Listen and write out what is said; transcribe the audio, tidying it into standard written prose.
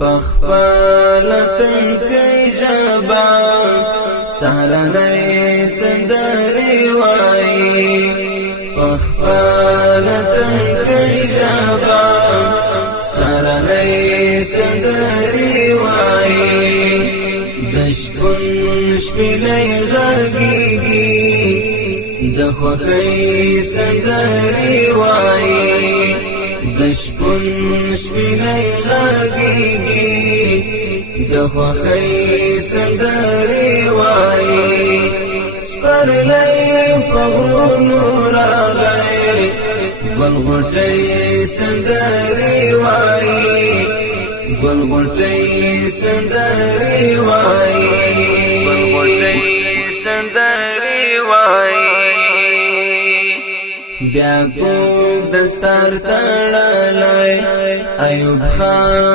پخپلتن کی جبا سهرنی سندری وای پخپلتن کی جبا سهرنی سندری وای دشپن شپیلی غگیگی دخوخی سندری وای دشپن شپیلی غگیگی دخوخی سندری وای سپرلی پغرونو راغی گلغوٹی سندری وای گلغوٹی سندری وای گلغوٹی سندری وای بیا کو دستار تړلای ایوب خان